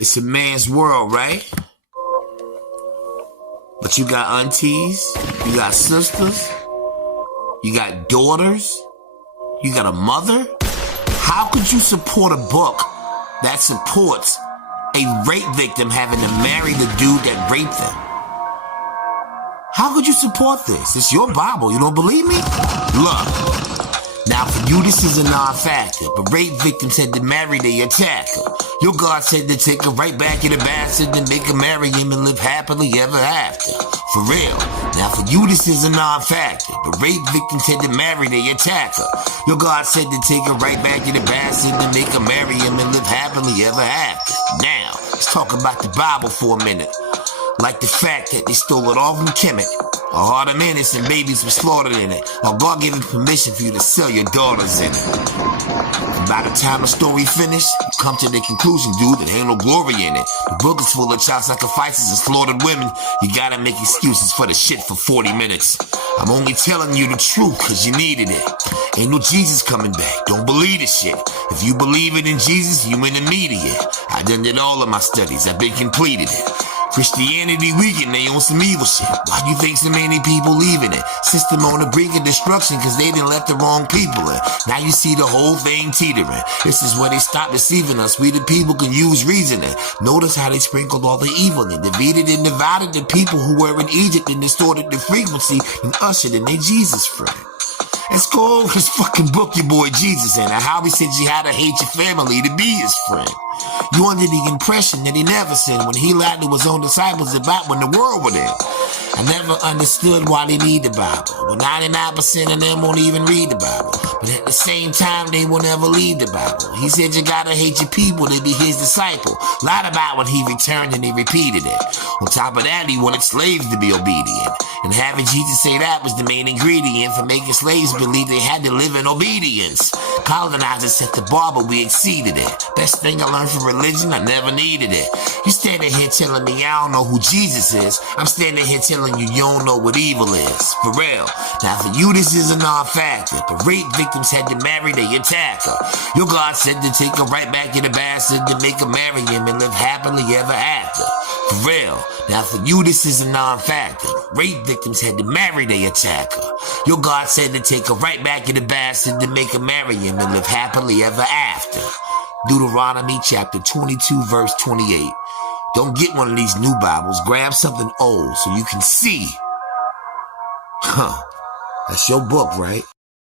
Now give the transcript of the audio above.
It's a man's world, right? But you got aunties, you got sisters, you got daughters, you got a mother. How could you support a book that supports a rape victim having to marry the dude that raped them? How could you support this? It's your Bible. You don't believe me? Look. Now for you, this is a non-factor, but rape victims had to marry their attacker. Your God said to take her right back in the bastard and make her marry him and live happily ever after. For real. Now for you, this is a non-factor, but rape victims had to marry their attacker. Your God said to take her right back in the bastard and make her marry him and live happily ever after. Now, let's talk about the Bible for a minute. Like the fact that they stole it all from Kemet. A heart of innocent babies were slaughtered in it. Or God gave him permission for you to sell your daughters in it. And by the time the story finished, you come to the conclusion, dude, that ain't no glory in it. The book is full of child sacrifices and slaughtered women. You gotta make excuses for the shit for 40 minutes. I'm only telling you the truth cause you needed it. Ain't no Jesus coming back. Don't believe this shit. If you believe it in Jesus, you in the media. I done did all of my studies. I've been completed it. Christianity weakened, they on some evil shit. Why do you think so many people leaving it? System on the brink of destruction cause they didn't let the wrong people in. Now you see the whole thing teetering. This is where they stop deceiving us. We the people can use reasoning. Notice how they sprinkled all the evil and defeated and divided the people who were in Egypt and distorted the frequency and ushered in their Jesus friend. Let's go over this fucking book your boy Jesus in, and how he said you had to hate your family to be his friend. You under the impression that he never sinned when he lied to his own disciples about when the world would end. I never understood why they need the Bible. Well, 99% of them won't even read the Bible. But at the same time, they will never leave the Bible. He said you gotta hate your people to be his disciple. Lied about when he returned and he repeated it. On top of that, he wanted slaves to be obedient. And having Jesus say that was the main ingredient for making slaves believe they had to live in obedience. Colonizers set the bar, but we exceeded it. Best thing I learned from religion, I never needed it. You standing here telling me I don't know who Jesus is. I'm standing here telling you you don't know what evil is. For real. Now for you, this is a non-factor. But rape victims had to marry their attacker. Your God said to take her right back in the bastard to make her marry him and live happily ever after. For real. Now for you, this is a non-factor. Rape victims had to marry their attacker. Your God said to take her right back in the bastard to make her marry him and live happily ever after. Deuteronomy chapter 22 verse 28. Don't get one of these new Bibles. Grab something old so you can see. That's your book, right?